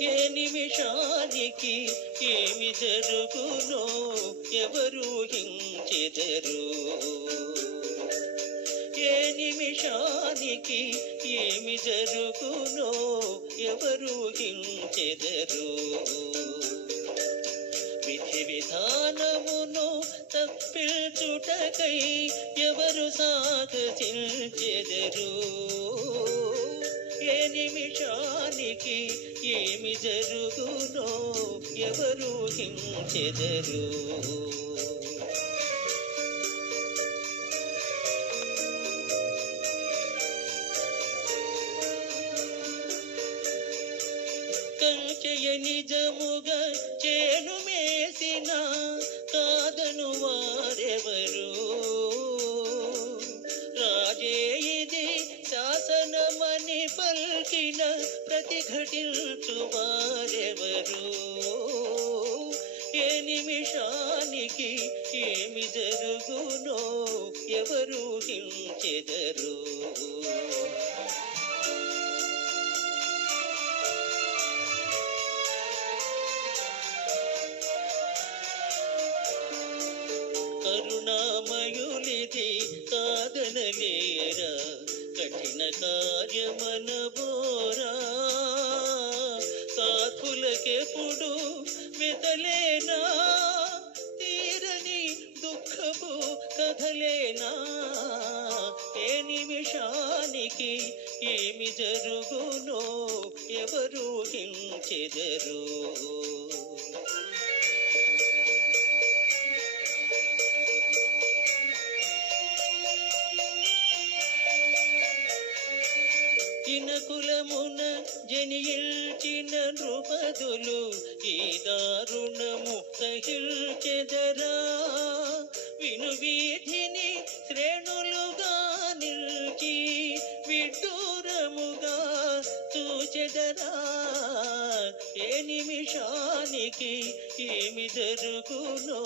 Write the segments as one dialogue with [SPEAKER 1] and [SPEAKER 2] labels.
[SPEAKER 1] ఏ నిమిషానికి ఏమి జరుగునో ఎవరు హించెదరు? ఏ నిమిషానికి ఏమి జరుగునో ఎవరు హించెదరు? విధి విధానమును తప్పించుటకై ఎవరు సాగసించెదరు ఏ నిమిషానికి ఏమి జరుగునో ఎవరు హించెదరు? కంచెయ నిజముగా చేను మేసిన కాదను వారెవరు? ప్రతిఘటించు వారెవరు ఏ నిమిషానికి ఏమి జరుగునో ఎవరు హించెదరు? కరుణామయులిది కాదనలేరా కఠిన కార్యమనబోరా సాధులకెప్పుడు మెదలేనా? తీరని దుఃఖపు కథలేనా? ఏ నిమిషానికి ఏమి జరుగునో ఎవరు హించెదరు జిన కులమున జనిల్చిన నృపదులు ఈ దారుణము సహిల్చెదరా. విను వీధిని శ్రేణులుగా నిల్చి విడ్డూరముగా చూచెదరా. ఏ నిమిషానికి ఏమి జరుగునో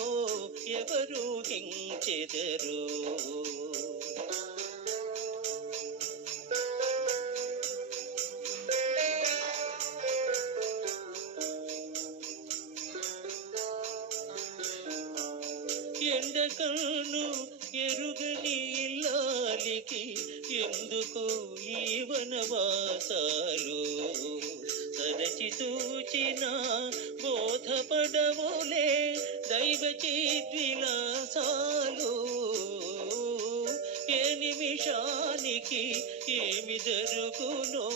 [SPEAKER 1] ఎవరు హించెదరు. ఎండకను ఎరుగని ఇల్లాలికి ఎందుకు ఈ వనవాసాలు? తరచి తూచిన బోధపడవులే దైవ విలాసాలు ఏ నిమిషానికి ఏమి జరుగునో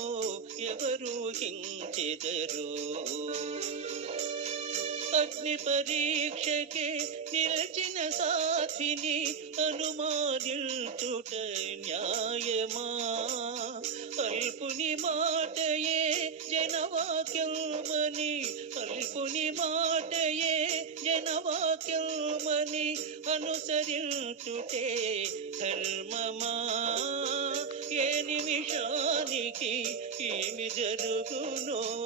[SPEAKER 1] ఎవరు హించెదరు? అగ్ని పరీక్షకి నిలచిన సాథిని అనుమానిల్చుట న్యాయమా? అల్పుని మాటయే జనవాక్యమని అల్పుని మాటయే జనవాక్యమని అనుసరించుటే ధర్మమా? ఏ నిమిషానికి ఏమి జరుగునో